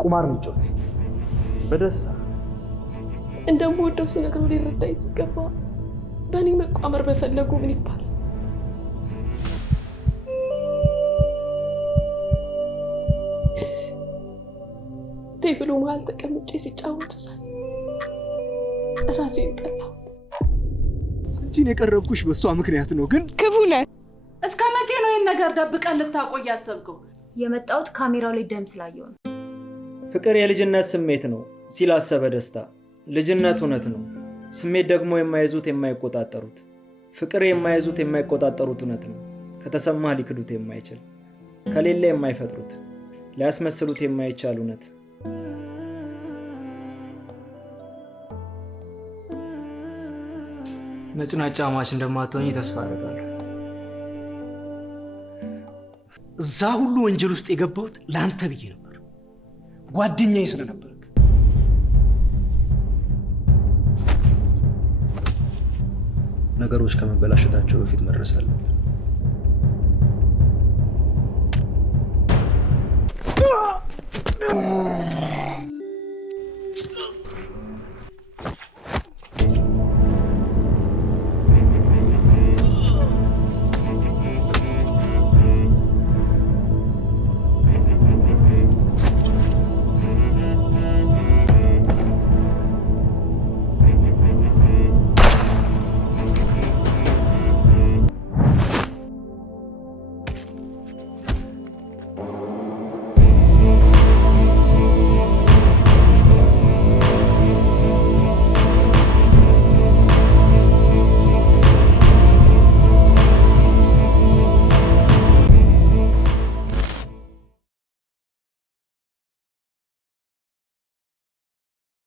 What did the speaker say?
ቁማር እንጫወት በደስታ እንደምወደው ሲነግረው ሊረዳኝ ሲገባ በእኔ መቋመር በፈለጉ ምን ይባላል? ቴብሉ መሀል ተቀምጬ ሲጫወቱ ሳይ ራሴን ጠላሁት። አንቺን የቀረብኩሽ በእሷ ምክንያት ነው። ግን ክፉ ነህ። እስከ መቼ ነው ይህን ነገር ደብቀን ልታቆይ ያሰብከው? የመጣሁት ካሜራው ላይ ደም ስላየው ነው። ፍቅር የልጅነት ስሜት ነው ሲል አሰበ ደስታ። ልጅነት እውነት ነው። ስሜት ደግሞ የማይዙት የማይቆጣጠሩት። ፍቅር የማይዙት የማይቆጣጠሩት እውነት ነው። ከተሰማህ ሊክዱት የማይችል ከሌለ የማይፈጥሩት ሊያስመስሉት የማይቻል እውነት። ነጭናጫ ማች እንደማትሆኚ ተስፋ አደርጋለሁ። እዛ ሁሉ ወንጀል ውስጥ የገባሁት ለአንተ ብዬ ነበር፣ ጓደኛዬ ስለነበርክ። ነገሮች ከመበላሸታቸው በፊት መድረስ አለብን።